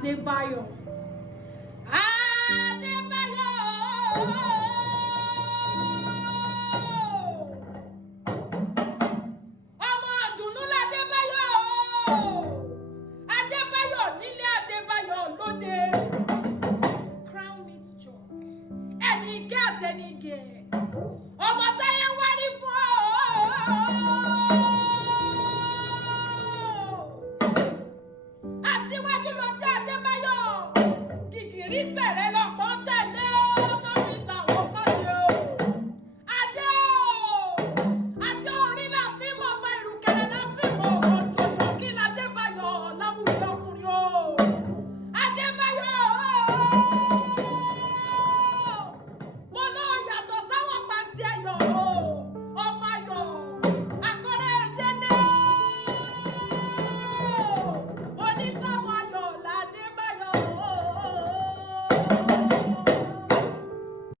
Adébáyọ̀. Adébáyọ̀. Ọmọ àdùnnú l'Adébáyọ̀. Adébáyọ̀ nílé, Adébáyọ̀ lóde. Crown meet joy. Ẹni ike àtẹni ige. Ọmọ táyé ń wárí fún ọ. Aṣíwájú ló jẹ́ Adébáyọ̀. Gìgìrísẹ̀ rẹ̀ lọ́pọ̀ ń tẹ̀lé.